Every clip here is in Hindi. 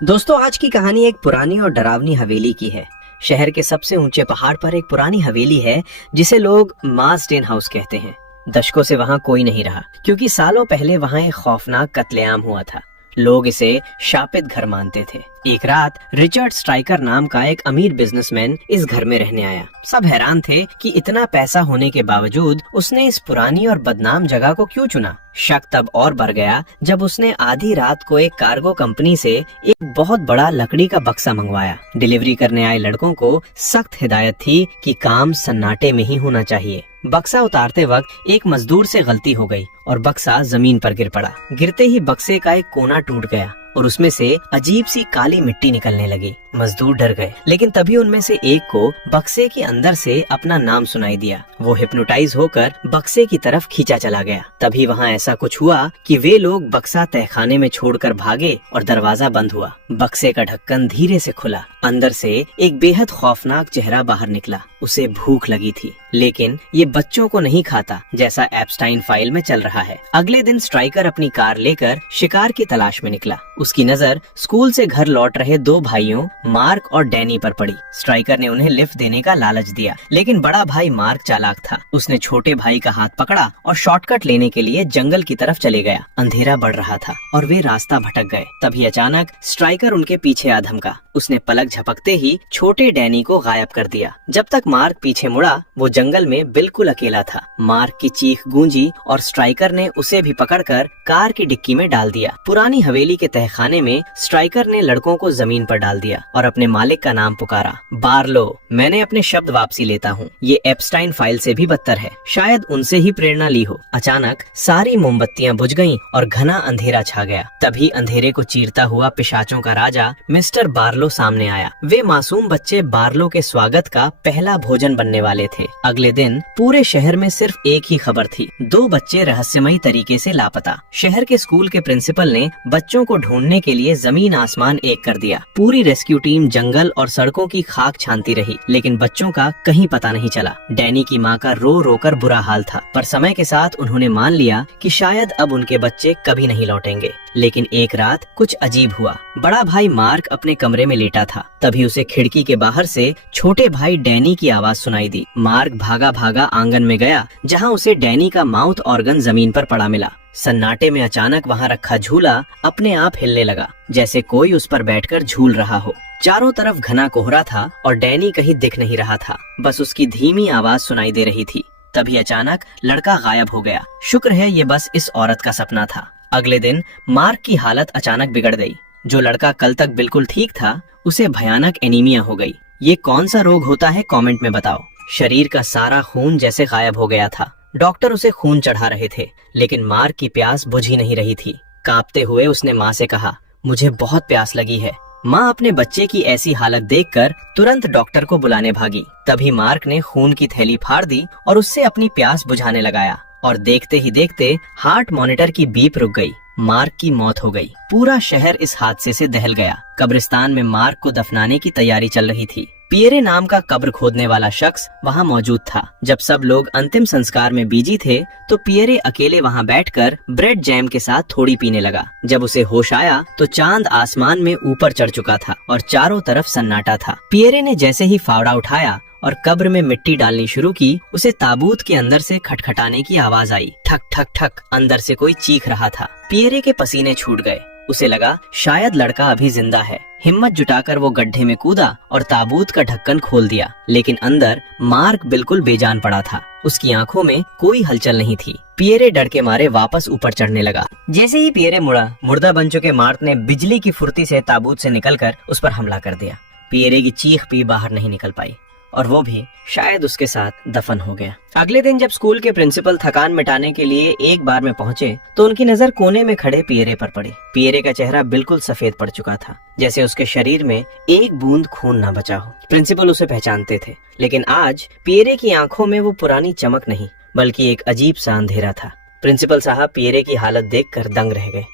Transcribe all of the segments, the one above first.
दोस्तों, आज की कहानी एक पुरानी और डरावनी हवेली की है। शहर के सबसे ऊंचे पहाड़ पर एक पुरानी हवेली है जिसे लोग मार्सडेन हाउस कहते हैं। दशकों से वहाँ कोई नहीं रहा क्योंकि सालों पहले वहाँ एक खौफनाक कत्लेआम हुआ था। लोग इसे शापित घर मानते थे। एक रात रिचर्ड स्ट्राइकर नाम का एक अमीर बिजनेसमैन इस घर में रहने आया। सब हैरान थे कि इतना पैसा होने के बावजूद उसने इस पुरानी और बदनाम जगह को क्यों चुना। शक तब और बढ़ गया जब उसने आधी रात को एक कार्गो कंपनी से एक बहुत बड़ा लकड़ी का बक्सा मंगवाया। डिलीवरी करने आए लड़कों को सख्त हिदायत थी कि काम सन्नाटे में ही होना चाहिए। बक्सा उतारते वक्त एक मजदूर से गलती हो गई और बक्सा जमीन पर गिर पड़ा। गिरते ही बक्से का एक कोना टूट गया और उसमें से अजीब सी काली मिट्टी निकलने लगी। मजदूर डर गए, लेकिन तभी उनमें से एक को बक्से के अंदर से अपना नाम सुनाई दिया। वो हिप्नोटाइज होकर बक्से की तरफ खींचा चला गया। तभी वहाँ ऐसा कुछ हुआ कि वे लोग बक्सा तहखाने में छोड़कर भागे और दरवाजा बंद हुआ। बक्से का ढक्कन धीरे से खुला। अंदर से एक बेहद खौफनाक चेहरा बाहर निकला। उसे भूख लगी थी, लेकिन ये बच्चों को नहीं खाता जैसा एप्स्टाइन फाइल में चल रहा है। अगले दिन स्ट्राइकर अपनी कार लेकर शिकार की तलाश में निकला। उसकी नजर स्कूल से घर लौट रहे दो भाइयों मार्क और डैनी पर पड़ी। स्ट्राइकर ने उन्हें लिफ्ट देने का लालच दिया, लेकिन बड़ा भाई मार्क चालाक था। उसने छोटे भाई का हाथ पकड़ा और शॉर्टकट लेने के लिए जंगल की तरफ चले गया। अंधेरा बढ़ रहा था और वे रास्ता भटक गए। तभी अचानक स्ट्राइकर उनके पीछे आ धमका। उसने पलक झपकते ही छोटे डैनी को गायब कर दिया। जब तक मार्क पीछे मुड़ा, वो जंगल में बिल्कुल अकेला था। मार्क की चीख गूंजी और स्ट्राइकर ने उसे भी पकड़कर कार की डिक्की में डाल दिया। पुरानी हवेली के तहखाने में स्ट्राइकर ने लड़कों को जमीन पर डाल दिया और अपने मालिक का नाम पुकारा, बार्लो। मैंने अपने शब्द वापसी लेता हूँ। ये एप्स्टाइन फाइल से भी बदतर है। शायद उनसे ही प्रेरणा ली हो। अचानक सारी मोमबत्तियां बुझ गईं और घना अंधेरा छा गया। तभी अंधेरे को चीरता हुआ पिशाचों का राजा मिस्टर बार्लो सामने आया। वे मासूम बच्चे बार्लो के स्वागत का पहला भोजन बनने वाले थे। अगले दिन पूरे शहर में सिर्फ एक ही खबर थी, दो बच्चे रहस्यमयी तरीके से लापता। शहर के स्कूल के प्रिंसिपल ने बच्चों को ढूंढने के लिए जमीन आसमान एक कर दिया। पूरी रेस्क्यू टीम जंगल और सड़कों की खाक छानती रही, लेकिन बच्चों का कहीं पता नहीं चला। डैनी की माँ का रो रो कर बुरा हाल था, पर समय के साथ उन्होंने मान लिया कि शायद अब उनके बच्चे कभी नहीं लौटेंगे। लेकिन एक रात कुछ अजीब हुआ। बड़ा भाई मार्क अपने कमरे में लेटा था। तभी उसे खिड़की के बाहर से छोटे भाई डैनी की आवाज सुनाई दी। मार्क भागा भागा आंगन में गया, जहाँ उसे डैनी का माउथ ऑर्गन जमीन पर पड़ा मिला। सन्नाटे में अचानक वहाँ रखा झूला अपने आप हिलने लगा, जैसे कोई उस पर बैठकर झूल रहा हो। चारों तरफ घना कोहरा था और डैनी कहीं दिख नहीं रहा था, बस उसकी धीमी आवाज सुनाई दे रही थी। तभी अचानक लड़का गायब हो गया। शुक्र है ये बस इस औरत का सपना था। अगले दिन मार्क की हालत अचानक बिगड़ गई। जो लड़का कल तक बिल्कुल ठीक था, उसे भयानक एनीमिया हो गई। ये कौन सा रोग होता है, कमेंट में बताओ। शरीर का सारा खून जैसे गायब हो गया था। डॉक्टर उसे खून चढ़ा रहे थे, लेकिन मार्क की प्यास बुझ ही नहीं रही थी। कांपते हुए उसने माँ से कहा, मुझे बहुत प्यास लगी है। माँ अपने बच्चे की ऐसी हालत देखकर तुरंत डॉक्टर को बुलाने भागी। तभी मार्क ने खून की थैली फाड़ दी और उससे अपनी प्यास बुझाने लगाया, और देखते ही देखते हार्ट मॉनिटर की बीप रुक गई। मार्क की मौत हो गई। पूरा शहर इस हादसे से दहल गया। कब्रिस्तान में मार्क को दफनाने की तैयारी चल रही थी। पियरे नाम का कब्र खोदने वाला शख्स वहाँ मौजूद था। जब सब लोग अंतिम संस्कार में बिजी थे, तो पियरे अकेले वहाँ बैठकर ब्रेड जैम के साथ थोड़ी पीने लगा। जब उसे होश आया तो चांद आसमान में ऊपर चढ़ चुका था और चारों तरफ सन्नाटा था। पियरे ने जैसे ही फावड़ा उठाया और कब्र में मिट्टी डालनी शुरू की, उसे ताबूत के अंदर से खटखटाने की आवाज आई। ठक ठक ठक। अंदर से कोई चीख रहा था। पियरे के पसीने छूट गए। उसे लगा शायद लड़का अभी जिंदा है। हिम्मत जुटाकर वो गड्ढे में कूदा और ताबूत का ढक्कन खोल दिया, लेकिन अंदर मार्क बिल्कुल बेजान पड़ा था। उसकी आंखों में कोई हलचल नहीं थी। पियरे डर के मारे वापस ऊपर चढ़ने लगा। जैसे ही पियरे मुड़ा, मुर्दा बन चुके मार्क ने बिजली की फुर्ती से ताबूत से निकलकर उस पर हमला कर दिया। पियरे की चीख भी बाहर नहीं निकल पाई और वो भी शायद उसके साथ दफन हो गया। अगले दिन जब स्कूल के प्रिंसिपल थकान मिटाने के लिए एक बार में पहुंचे, तो उनकी नजर कोने में खड़े पियरे पर पड़ी। पियरे का चेहरा बिल्कुल सफेद पड़ चुका था, जैसे उसके शरीर में एक बूंद खून ना बचा हो। प्रिंसिपल उसे पहचानते थे, लेकिन आज पियरे की आंखों में वो पुरानी चमक नहीं, बल्कि एक अजीब सा अंधेरा था। प्रिंसिपल साहब पियरे की हालत देखकर दंग रह गए।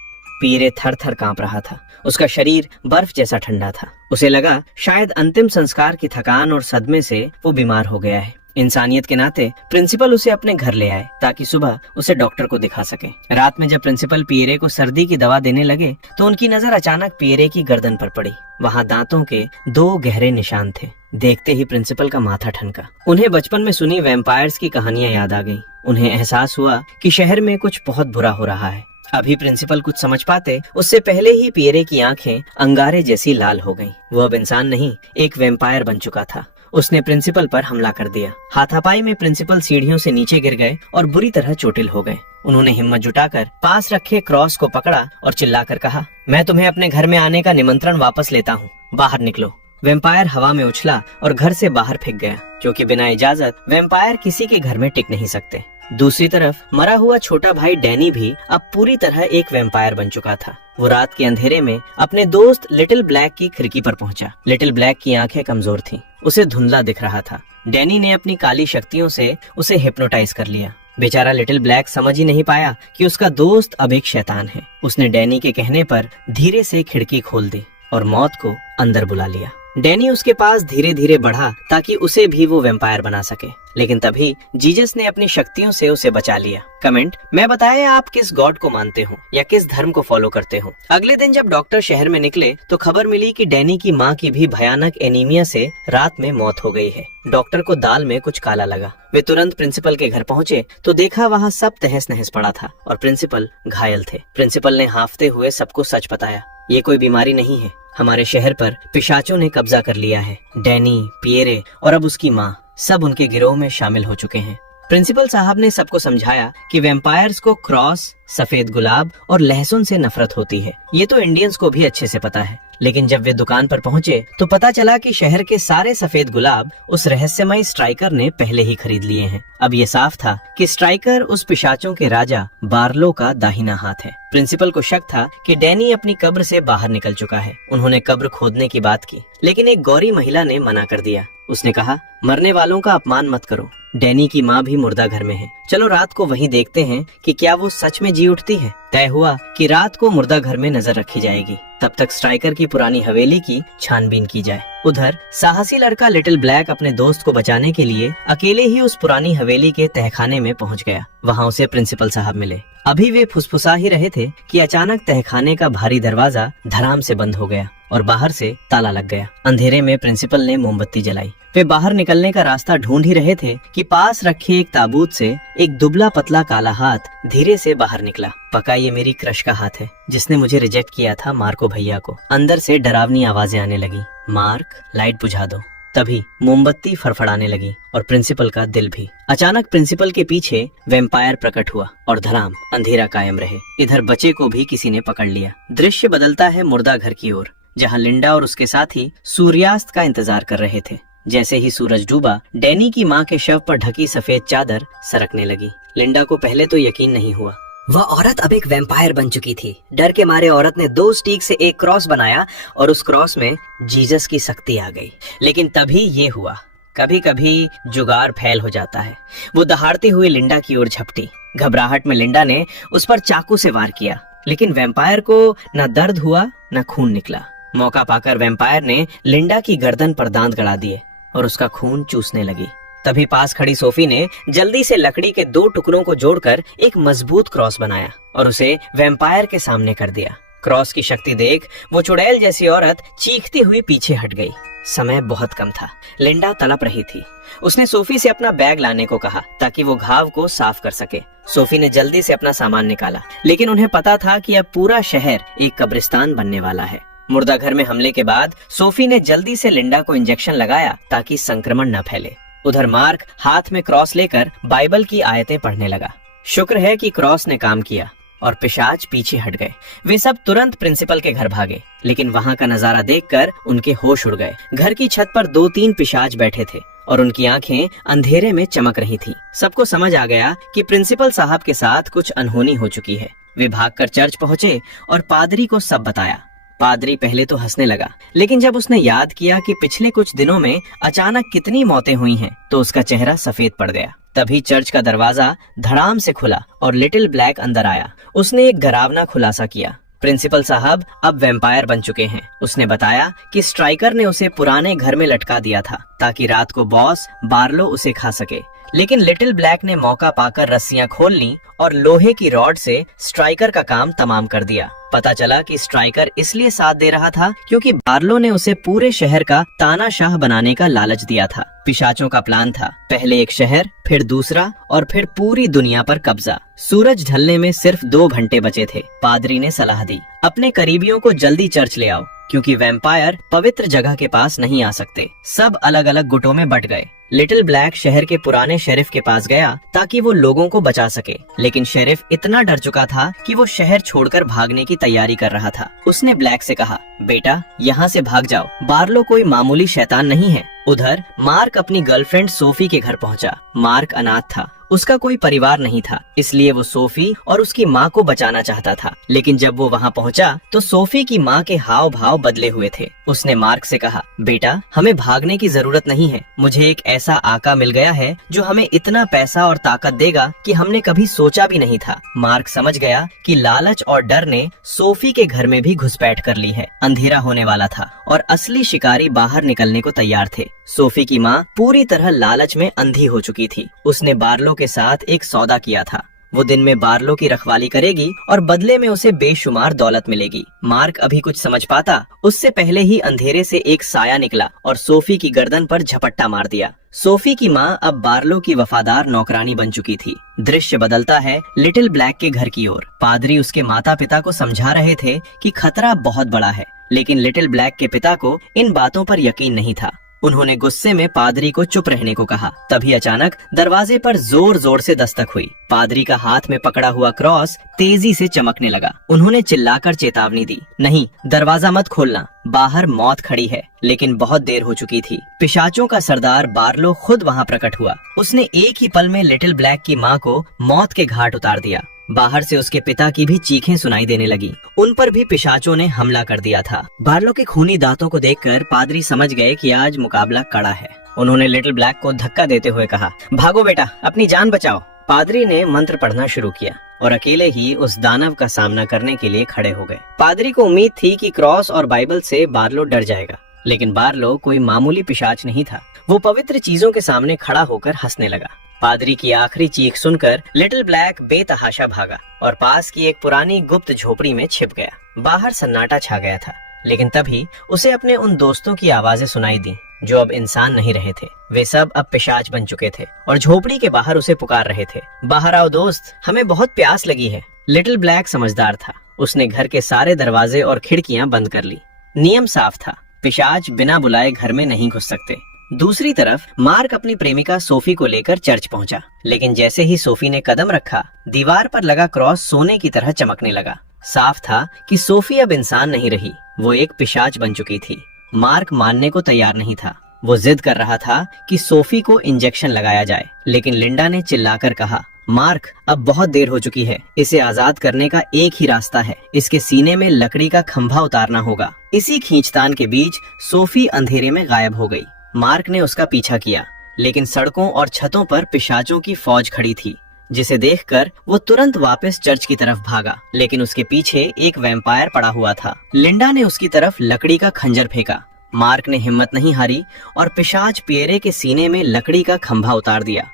पियरे थर थर कांप रहा था। उसका शरीर बर्फ जैसा ठंडा था। उसे लगा शायद अंतिम संस्कार की थकान और सदमे से वो बीमार हो गया है। इंसानियत के नाते प्रिंसिपल उसे अपने घर ले आए ताकि सुबह उसे डॉक्टर को दिखा सके। रात में जब प्रिंसिपल पियरे को सर्दी की दवा देने लगे तो उनकी नजर अचानक पियरे की गर्दन पर पड़ी। वहाँ दांतों के 2 गहरे निशान थे। देखते ही प्रिंसिपल का माथा ठनका। उन्हें बचपन में सुनी वैम्पायर्स की कहानियां याद आ गईं। उन्हें एहसास हुआ कि शहर में कुछ बहुत बुरा हो रहा है। अभी प्रिंसिपल कुछ समझ पाते उससे पहले ही पियरे की आंखें अंगारे जैसी लाल हो गईं। वो अब इंसान नहीं, एक वैम्पायर बन चुका था। उसने प्रिंसिपल पर हमला कर दिया। हाथापाई में प्रिंसिपल सीढ़ियों से नीचे गिर गए और बुरी तरह चोटिल हो गए। उन्होंने हिम्मत जुटाकर पास रखे क्रॉस को पकड़ा और चिल्लाकर कहा, मैं तुम्हें अपने घर में आने का निमंत्रण वापस लेता हूँ, बाहर निकलो। वैम्पायर हवा में उछला और घर से बाहर फेंक गया, क्योंकि बिना इजाजत वैम्पायर किसी के घर में टिक नहीं सकते। दूसरी तरफ मरा हुआ छोटा भाई डैनी भी अब पूरी तरह एक वैम्पायर बन चुका था। वो रात के अंधेरे में अपने दोस्त लिटिल ब्लैक की खिड़की पर पहुंचा। लिटिल ब्लैक की आंखें कमजोर थीं, उसे धुंधला दिख रहा था। डैनी ने अपनी काली शक्तियों से उसे हिप्नोटाइज कर लिया। बेचारा लिटिल ब्लैक समझ ही नहीं पाया कि उसका दोस्त अब एक शैतान है। उसने डैनी के कहने पर धीरे से खिड़की खोल दी और मौत को अंदर बुला लिया। डैनी उसके पास धीरे धीरे बढ़ा ताकि उसे भी वो वैम्पायर बना सके, लेकिन तभी जीसस ने अपनी शक्तियों से उसे बचा लिया। कमेंट में बताएं आप किस गॉड को मानते हो या किस धर्म को फॉलो करते हो। अगले दिन जब डॉक्टर शहर में निकले तो खबर मिली कि डैनी की माँ की भी भयानक एनीमिया से रात में मौत हो गई है। डॉक्टर को दाल में कुछ काला लगा। वे तुरंत प्रिंसिपल के घर पहुँचे तो देखा वहाँ सब तहस नहस पड़ा था और प्रिंसिपल घायल थे। प्रिंसिपल ने हांफते हुए सबको सच बताया, ये कोई बीमारी नहीं है, हमारे शहर पर पिशाचों ने कब्जा कर लिया है। डैनी, पियरे और अब उसकी माँ सब उनके गिरोह में शामिल हो चुके हैं। प्रिंसिपल साहब ने सबको समझाया कि वैम्पायर्स को क्रॉस, सफेद गुलाब और लहसुन से नफरत होती है। ये तो इंडियंस को भी अच्छे से पता है, लेकिन जब वे दुकान पर पहुंचे तो पता चला कि शहर के सारे सफेद गुलाब उस रहस्यमयी स्ट्राइकर ने पहले ही खरीद लिए हैं। अब ये साफ था कि स्ट्राइकर उस पिशाचों के राजा बार्लो का दाहिना हाथ है। प्रिंसिपल को शक था कि डैनी अपनी कब्र से बाहर निकल चुका है। उन्होंने कब्र खोदने की बात की, लेकिन एक गौरी महिला ने मना कर दिया। उसने कहा, मरने वालों का अपमान मत करो, डैनी की माँ भी मुर्दा घर में है, चलो रात को वहीं देखते हैं कि क्या वो सच में जी उठती है। तय हुआ कि रात को मुर्दा घर में नजर रखी जाएगी, तब तक स्ट्राइकर की पुरानी हवेली की छानबीन की जाए। उधर साहसी लड़का लिटिल ब्लैक अपने दोस्त को बचाने के लिए अकेले ही उस पुरानी हवेली के तहखाने में पहुंच गया। वहां उसे प्रिंसिपल साहब मिले। अभी वे फुसफुसा ही रहे थे कि अचानक तहखाने का भारी दरवाजा धड़ाम से बंद हो गया और बाहर से ताला लग गया। अंधेरे में प्रिंसिपल ने मोमबत्ती जलाई। वे बाहर निकलने का रास्ता ढूंढ ही रहे थे कि पास रखे एक ताबूत से एक दुबला पतला काला हाथ धीरे से बाहर निकला। पक्का ये मेरी क्रश का हाथ है, जिसने मुझे रिजेक्ट किया था, मार्को भैया को। अंदर से डरावनी आवाजें आने लगी, मार्क लाइट बुझा दो। तभी मोमबत्ती फड़फड़ाने लगी और प्रिंसिपल का दिल भी। अचानक प्रिंसिपल के पीछे वैम्पायर प्रकट हुआ और धड़ाम अंधेरा कायम रहे। इधर बच्चे को भी किसी ने पकड़ लिया। दृश्य बदलता है मुर्दा घर की ओर, जहाँ लिंडा और उसके साथी सूर्यास्त का इंतजार कर रहे थे। जैसे ही सूरज डूबा, डैनी की माँ के शव पर ढकी सफेद चादर सरकने लगी। लिंडा को पहले तो यकीन नहीं हुआ। वह औरत अब एक वैम्पायर बन चुकी थी। डर के मारे औरत ने 2 स्टिक से एक क्रॉस बनाया और उस क्रॉस में जीसस की शक्ति आ गई। लेकिन तभी ये हुआ, कभी कभी जुगाड़ फैल हो जाता है। वो दहाड़ती हुई लिंडा की ओर झपटी। घबराहट में लिंडा ने उस पर चाकू से वार किया, लेकिन वैम्पायर को न दर्द हुआ न खून निकला। मौका पाकर वैम्पायर ने लिंडा की गर्दन पर दांत गड़ा दिए और उसका खून चूसने लगी। तभी पास खड़ी सोफी ने जल्दी से लकड़ी के 2 टुकड़ों को जोड़कर एक मजबूत क्रॉस बनाया और उसे वैम्पायर के सामने कर दिया। क्रॉस की शक्ति देख वो चुड़ैल जैसी औरत चीखती हुई पीछे हट गई। समय बहुत कम था। लिंडा तड़प रही थी। उसने सोफी से अपना बैग लाने को कहा ताकि वो घाव को साफ कर सके। सोफी ने जल्दी से अपना सामान निकाला, लेकिन उन्हें पता था कि अब पूरा शहर एक कब्रिस्तान बनने वाला है। मुर्दा घर में हमले के बाद सोफी ने जल्दी से लिंडा को इंजेक्शन लगाया ताकि संक्रमण न फैले। उधर मार्क हाथ में क्रॉस लेकर बाइबल की आयतें पढ़ने लगा। शुक्र है कि क्रॉस ने काम किया और पिशाच पीछे हट गए। वे सब तुरंत प्रिंसिपल के घर भागे, लेकिन वहां का नजारा देखकर उनके होश उड़ गए। घर की छत पर 2-3 पिशाच बैठे थे और उनकी आंखें अंधेरे में चमक रही थी। सबको समझ आ गया कि प्रिंसिपल साहब के साथ कुछ अनहोनी हो चुकी है। वे भागकर चर्च पहुंचे और पादरी को सब बताया। पादरी पहले तो हंसने लगा, लेकिन जब उसने याद किया कि पिछले कुछ दिनों में अचानक कितनी मौतें हुई हैं, तो उसका चेहरा सफेद पड़ गया। तभी चर्च का दरवाजा धड़ाम से खुला और लिटिल ब्लैक अंदर आया। उसने एक डरावना खुलासा किया। प्रिंसिपल साहब अब वैम्पायर बन चुके हैं। उसने बताया कि स्ट्राइकर ने उसे पुराने घर में लटका दिया था ताकि रात को बॉस बार्लो उसे खा सके। लेकिन लिटिल ब्लैक ने मौका पाकर रस्सियां खोल ली और लोहे की रॉड से स्ट्राइकर का काम तमाम कर दिया। पता चला कि स्ट्राइकर इसलिए साथ दे रहा था क्योंकि बार्लो ने उसे पूरे शहर का तानाशाह बनाने का लालच दिया था। पिशाचों का प्लान था, पहले एक शहर, फिर दूसरा और फिर पूरी दुनिया पर कब्जा। सूरज ढलने में सिर्फ 2 घंटे बचे थे। पादरी ने सलाह दी, अपने करीबियों को जल्दी चर्च ले आओ क्योंकि वैम्पायर पवित्र जगह के पास नहीं आ सकते। सब अलग अलग गुटों में बट गए। लिटिल ब्लैक शहर के पुराने शेरिफ के पास गया ताकि वो लोगों को बचा सके, लेकिन शेरिफ इतना डर चुका था कि वो शहर छोड़कर भागने की तैयारी कर रहा था। उसने ब्लैक से कहा, बेटा यहाँ से भाग जाओ, बार्लो कोई मामूली शैतान नहीं है। उधर मार्क अपनी गर्लफ्रेंड सोफी के घर पहुंचा। मार्क अनाथ था, उसका कोई परिवार नहीं था, इसलिए वो सोफी और उसकी माँ को बचाना चाहता था। लेकिन जब वो वहाँ पहुँचा तो सोफी की माँ के हाव भाव बदले हुए थे। उसने मार्क से कहा, बेटा हमें भागने की जरूरत नहीं है, मुझे एक ऐसा आका मिल गया है जो हमें इतना पैसा और ताकत देगा कि हमने कभी सोचा भी नहीं था। मार्क समझ गया कि लालच और डर ने सोफी के घर में भी घुसपैठ कर ली है। अंधेरा होने वाला था और असली शिकारी बाहर निकलने को तैयार थे। सोफी की माँ पूरी तरह लालच में अंधी हो चुकी थी। उसने बार्लो के साथ एक सौदा किया था, वो दिन में बार्लो की रखवाली करेगी और बदले में उसे बेशुमार दौलत मिलेगी। मार्क अभी कुछ समझ पाता उससे पहले ही अंधेरे से एक साया निकला और सोफी की गर्दन पर झपट्टा मार दिया। सोफी की माँ अब बार्लो की वफादार नौकरानी बन चुकी थी। दृश्य बदलता है लिटिल ब्लैक के घर की ओर। पादरी उसके माता पिता को समझा रहे थे कि खतरा बहुत बड़ा है, लेकिन लिटिल ब्लैक के पिता को इन बातों पर यकीन नहीं था। उन्होंने गुस्से में पादरी को चुप रहने को कहा। तभी अचानक दरवाजे पर जोर जोर से दस्तक हुई। पादरी का हाथ में पकड़ा हुआ क्रॉस तेजी से चमकने लगा। उन्होंने चिल्लाकर चेतावनी दी, नहीं, दरवाजा मत खोलना, बाहर मौत खड़ी है। लेकिन बहुत देर हो चुकी थी। पिशाचों का सरदार बार्लो खुद वहाँ प्रकट हुआ। उसने एक ही पल में लिटिल ब्लैक की माँ को मौत के घाट उतार दिया। बाहर से उसके पिता की भी चीखें सुनाई देने लगी। उन पर भी पिशाचों ने हमला कर दिया था। बार्लो के खूनी दांतों को देखकर पादरी समझ गए कि आज मुकाबला कड़ा है। उन्होंने लिटिल ब्लैक को धक्का देते हुए कहा, भागो बेटा, अपनी जान बचाओ। पादरी ने मंत्र पढ़ना शुरू किया और अकेले ही उस दानव का सामना करने के लिए खड़े हो गए। पादरी को उम्मीद थी कि क्रॉस और बाइबल से बार्लो डर जाएगा, लेकिन बार्लो कोई मामूली पिशाच नहीं था। वो पवित्र चीजों के सामने खड़ा होकर हंसने लगा। पादरी की आखिरी चीख सुनकर लिटिल ब्लैक बेतहाशा भागा और पास की एक पुरानी गुप्त झोपड़ी में छिप गया। बाहर सन्नाटा छा गया था, लेकिन तभी उसे अपने उन दोस्तों की आवाजें सुनाई दी जो अब इंसान नहीं रहे थे। वे सब अब पिशाच बन चुके थे और झोपड़ी के बाहर उसे पुकार रहे थे, बाहर आओ दोस्त, हमें बहुत प्यास लगी है। लिटिल ब्लैक समझदार था। उसने घर के सारे दरवाजे और खिड़कियां बंद कर ली। नियम साफ था, पिशाच बिना बुलाए घर में नहीं घुस सकते। दूसरी तरफ मार्क अपनी प्रेमिका सोफी को लेकर चर्च पहुंचा, लेकिन जैसे ही सोफी ने कदम रखा, दीवार पर लगा क्रॉस सोने की तरह चमकने लगा। साफ था कि सोफी अब इंसान नहीं रही, वो एक पिशाच बन चुकी थी। मार्क मानने को तैयार नहीं था। वो जिद कर रहा था कि सोफी को इंजेक्शन लगाया जाए, लेकिन लिंडा ने चिल्लाकर कहा, मार्क, अब बहुत देर हो चुकी है, इसे आजाद करने का एक ही रास्ता है, इसके सीने में लकड़ी का खंभा उतारना होगा। इसी खींचतान के बीच सोफी अंधेरे में गायब हो गई। मार्क ने उसका पीछा किया, लेकिन सड़कों और छतों पर पिशाचों की फौज खड़ी थी, जिसे देखकर वो तुरंत वापस चर्च की तरफ भागा। लेकिन उसके पीछे एक वैम्पायर पड़ा हुआ था। लिंडा ने उसकी तरफ लकड़ी का खंजर फेंका। मार्क ने हिम्मत नहीं हारी और पिशाच पियरे के सीने में लकड़ी का खंभा उतार दिया।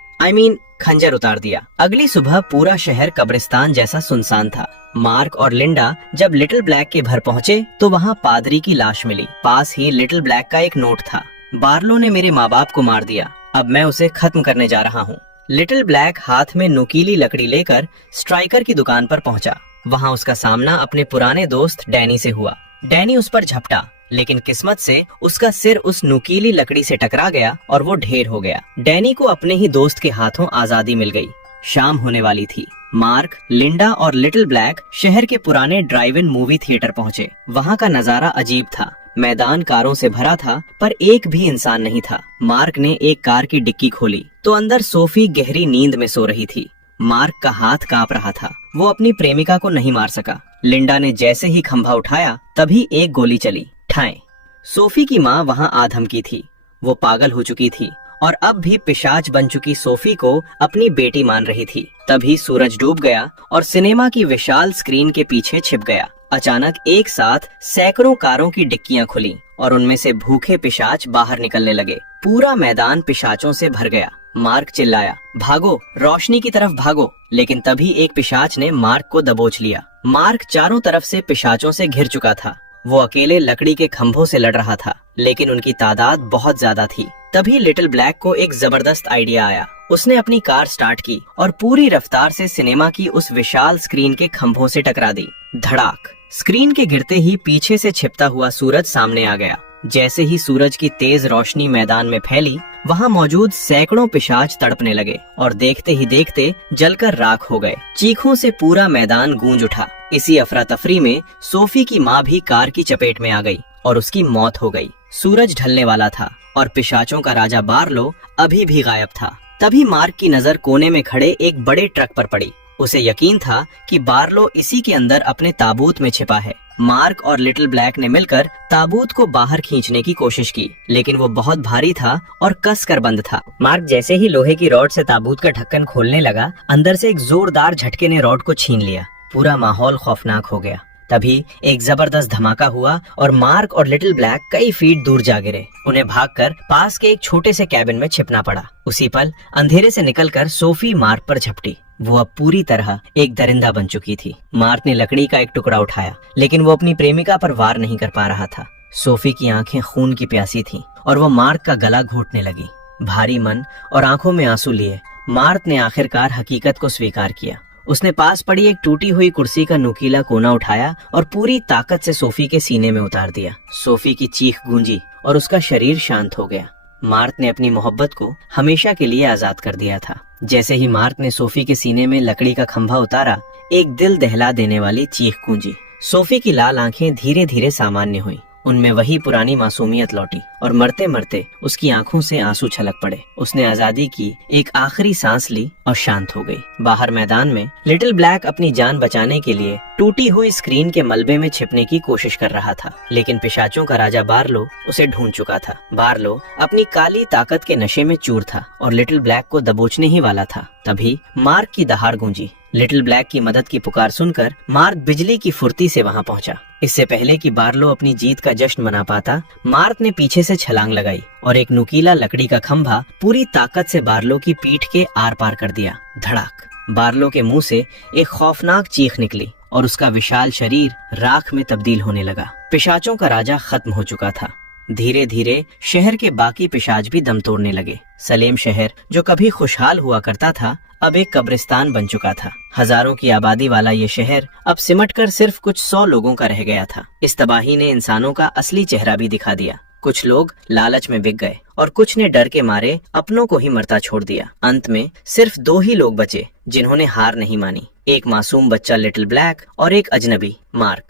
खंजर उतार दिया। अगली सुबह पूरा शहर कब्रिस्तान जैसा सुनसान था। मार्क और लिंडा जब लिटिल ब्लैक के घर पहुँचे तो वहाँ पादरी की लाश मिली। पास ही लिटिल ब्लैक का एक नोट था, बार्लो ने मेरे माँ बाप को मार दिया, अब मैं उसे खत्म करने जा रहा हूँ। लिटिल ब्लैक हाथ में नुकीली लकड़ी लेकर स्ट्राइकर की दुकान पर पहुंचा। वहाँ उसका सामना अपने पुराने दोस्त डैनी से हुआ। डैनी उस पर झपटा, लेकिन किस्मत से उसका सिर उस नुकीली लकड़ी से टकरा गया और वो ढेर हो गया। डैनी को अपने ही दोस्त के हाथों आजादी मिल गई। शाम होने वाली थी। मार्क, लिंडा और लिटिल ब्लैक शहर के पुराने ड्राइव इन मूवी थिएटर पहुँचे। वहाँ का नजारा अजीब था। मैदान कारों से भरा था, पर एक भी इंसान नहीं था। मार्क ने एक कार की डिक्की खोली तो अंदर सोफी गहरी नींद में सो रही थी। मार्क का हाथ कांप रहा था। वो अपनी प्रेमिका को नहीं मार सका। लिंडा ने जैसे ही खंभा उठाया तभी एक गोली चली, ठाएं। सोफी की माँ वहाँ आधमकी थी। वो पागल हो चुकी थी और अब भी पिशाच बन चुकी सोफी को अपनी बेटी मान रही थी। तभी सूरज डूब गया और सिनेमा की विशाल स्क्रीन के पीछे छिप गया। अचानक एक साथ सैकड़ों कारों की डिक्कियां खुली और उनमें से भूखे पिशाच बाहर निकलने लगे। पूरा मैदान पिशाचों से भर गया। मार्क चिल्लाया, भागो, रोशनी की तरफ भागो। लेकिन तभी एक पिशाच ने मार्क को दबोच लिया। मार्क चारों तरफ से पिशाचों से घिर चुका था। वो अकेले लकड़ी के खंभों से लड़ रहा था, लेकिन उनकी तादाद बहुत ज्यादा थी। तभी लिटिल ब्लैक को एक जबरदस्त आइडिया आया। उसने अपनी कार स्टार्ट की और पूरी रफ्तार से सिनेमा की उस विशाल स्क्रीन के खंभों से टकरा दी। धड़ाक! स्क्रीन के गिरते ही पीछे से छिपता हुआ सूरज सामने आ गया। जैसे ही सूरज की तेज रोशनी मैदान में फैली, वहाँ मौजूद सैकड़ों पिशाच तड़पने लगे और देखते ही देखते जलकर राख हो गए। चीखों से पूरा मैदान गूंज उठा। इसी अफरा तफरी में सोफी की माँ भी कार की चपेट में आ गई और उसकी मौत हो गई। सूरज ढलने वाला था और पिशाचों का राजा बार्लो अभी भी गायब था। तभी मार्क की नजर कोने में खड़े एक बड़े ट्रक पर पड़ी। उसे यकीन था कि बार्लो इसी के अंदर अपने ताबूत में छिपा है। मार्क और लिटिल ब्लैक ने मिलकर ताबूत को बाहर खींचने की कोशिश की, लेकिन वो बहुत भारी था और कस कर बंद था। मार्क जैसे ही लोहे की रॉड से ताबूत का ढक्कन खोलने लगा, अंदर से एक जोरदार झटके ने रॉड को छीन लिया। पूरा माहौल खौफनाक हो गया। तभी एक जबरदस्त धमाका हुआ और मार्क और लिटिल ब्लैक कई फीट दूर जा गिरे। उन्हें भागकर पास के एक छोटे से कैबिन में छिपना पड़ा। उसी पल अंधेरे से निकलकर सोफी मार्क पर झपटी। वो अब पूरी तरह एक दरिंदा बन चुकी थी। मार्क ने लकड़ी का एक टुकड़ा उठाया, लेकिन वो अपनी प्रेमिका पर वार नहीं कर पा रहा था। सोफी की आंखें खून की प्यासी थीं और वो मार्क का गला घोंटने लगी। भारी मन और आंखों में आंसू लिए मार्क ने आखिरकार हकीकत को स्वीकार किया। उसने पास पड़ी एक टूटी हुई कुर्सी का नुकीला कोना उठाया और पूरी ताकत से सोफी के सीने में उतार दिया। सोफी की चीख गूंजी और उसका शरीर शांत हो गया। मार्क ने अपनी मोहब्बत को हमेशा के लिए आजाद कर दिया था। जैसे ही मार्क ने सोफी के सीने में लकड़ी का खंभा उतारा, एक दिल दहला देने वाली चीख गूंजी। सोफी की लाल आंखें धीरे धीरे सामान्य हुई। उनमें वही पुरानी मासूमियत लौटी और मरते मरते उसकी आंखों से आंसू छलक पड़े। उसने आजादी की एक आखिरी सांस ली और शांत हो गई। बाहर मैदान में लिटिल ब्लैक अपनी जान बचाने के लिए टूटी हुई स्क्रीन के मलबे में छिपने की कोशिश कर रहा था, लेकिन पिशाचों का राजा बार्लो उसे ढूंढ चुका था। बार्लो अपनी काली ताकत के नशे में चूर था और लिटिल ब्लैक को दबोचने ही वाला था। तभी मार्क की दहाड़ गूंजी। लिटिल ब्लैक की मदद की पुकार सुनकर मार्क बिजली की फुर्ती से वहां पहुंचा। इससे पहले कि बार्लो अपनी जीत का जश्न मना पाता, मार्क ने पीछे से छलांग लगाई और एक नुकीला लकड़ी का खंभा पूरी ताकत से बार्लो की पीठ के आर पार कर दिया। धड़ाक! बार्लो के मुंह से एक खौफनाक चीख निकली और उसका विशाल शरीर राख में तब्दील होने लगा। पिशाचों का राजा खत्म हो चुका था। धीरे धीरे शहर के बाकी पिशाच भी दम तोड़ने लगे। सलेम शहर, जो कभी खुशहाल हुआ करता था, अब एक कब्रिस्तान बन चुका था। हजारों की आबादी वाला ये शहर अब सिमटकर सिर्फ कुछ 100 लोगों का रह गया था। इस तबाही ने इंसानों का असली चेहरा भी दिखा दिया। कुछ लोग लालच में बिक गए और कुछ ने डर के मारे अपनों को ही मरता छोड़ दिया। अंत में सिर्फ 2 ही लोग बचे जिन्होंने हार नहीं मानी, एक मासूम बच्चा लिटिल ब्लैक और एक अजनबी मार्क।